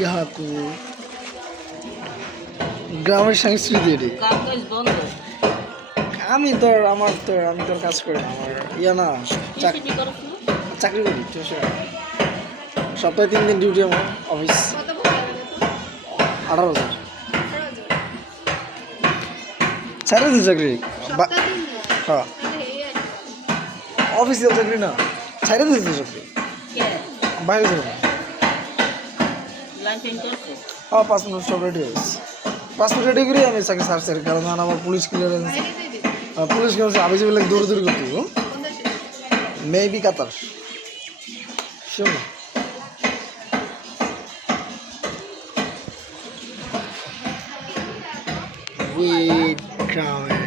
ইয়াকু গ্রামের সংস্কৃতি এটি। আমি তোর কাজ করি না, আমার ইয়া না চাকরি করি সপ্তাহে 3 দিন ডিউটি আমার অফিস। 18,000 ছেড়ে দিন চাকরি। হ্যাঁ অফিসিয়াল চাকরি না, ছেড়ে দিতে চাকরি বাইরে যাবো না। হ্যাঁ 5 মিনিট সব রেডি হয়েছে, 5 মিনিট রেডি করি আমি চাকরি সার্চ করি, কারণ আমার পুলিশ ক্লিয়ারেন্স আবি যাবে দৌড়ি করতে মেবি কাতার শিওর না। We come